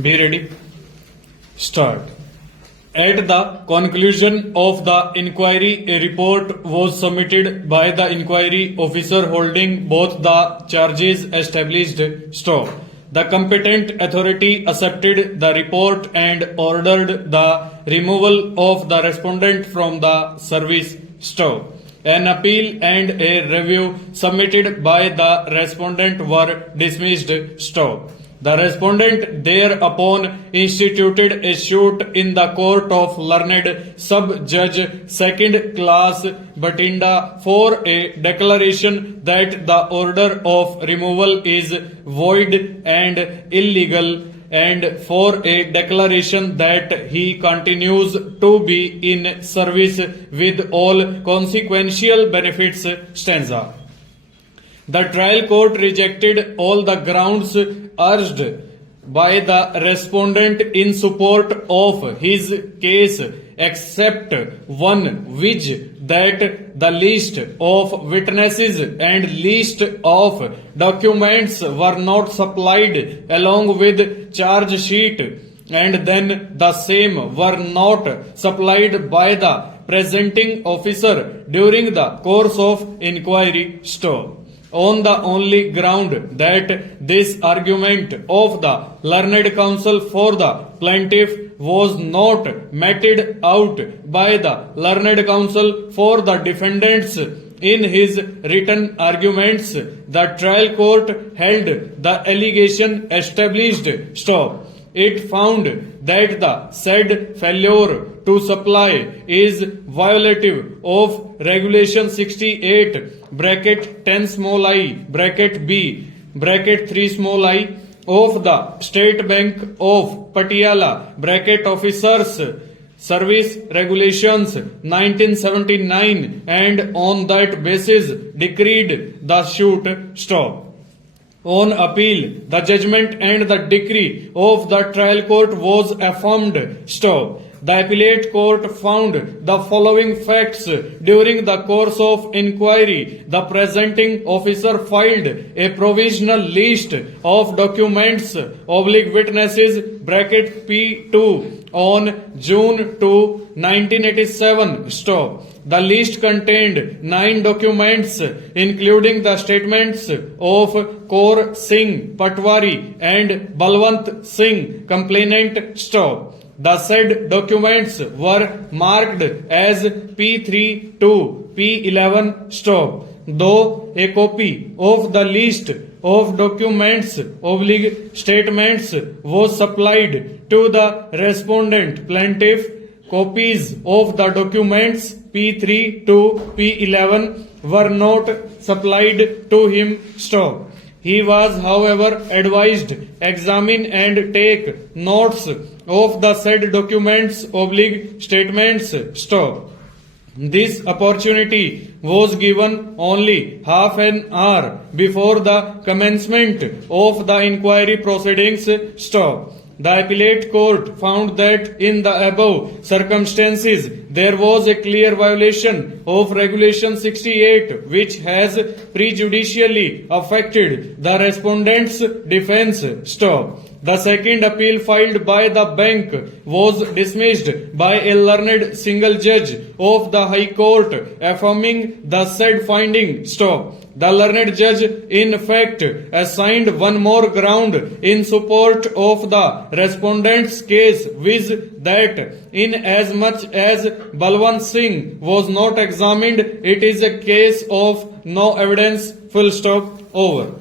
Be ready. Start. At the conclusion of the inquiry, a report was submitted by the inquiry officer holding both the charges established. Stop. The competent authority accepted the report and ordered the removal of the respondent from the service. Stop. An appeal and a review submitted by the respondent were dismissed. Stop. The respondent thereupon instituted a suit in the Court of Learned Sub-Judge Second Class Batinda for a declaration that the order of removal is void and illegal, and for a declaration that he continues to be in service with all consequential benefits. Stanza. The trial court rejected all the grounds urged by the respondent in support of his case except one, which that the list of witnesses and list of documents were not supplied along with charge sheet, and then the same were not supplied by the presenting officer during the course of inquiry. Stop. On the only ground that this argument of the learned counsel for the plaintiff was not meted out by the learned counsel for the defendants in his written arguments, the trial court held the allegation established. Stop. It found that the said failure to supply is violative of Regulation 68 bracket 10 small I bracket B bracket 3 small I of the State Bank of Patiala bracket Officers Service Regulations 1979, and on that basis decreed the suit. Stop. On appeal, the judgment and the decree of the trial court was affirmed. Stop. The appellate court found the following facts. During the course of inquiry, the presenting officer filed a provisional list of documents (witnesses bracket P2) on June 2, 1987. Stop. The list contained 9 documents, including the statements of Kaur Singh Patwari and Balwant Singh, complainant. Stop. The said documents were marked as P3 to P11. Stop. Though a copy of the list of documents statements was supplied to the respondent plaintiff, copies of the documents P3 to P11 were not supplied to him. Stop. He was, however, advised examine and take notes of the said documents statements. Stop. This opportunity was given only half an hour before the commencement of the inquiry proceedings. Stop. The appellate court found that in the above circumstances there was a clear violation of Regulation 68 which has prejudicially affected the respondent's defense. Stop. The second appeal filed by the bank was dismissed by a learned single judge of the High Court, affirming the said finding. Stop. The learned judge in fact assigned one more ground in support of the respondent's case, viz. That inasmuch as Balwant Singh was not examined, it is a case of no evidence. Full stop. Over.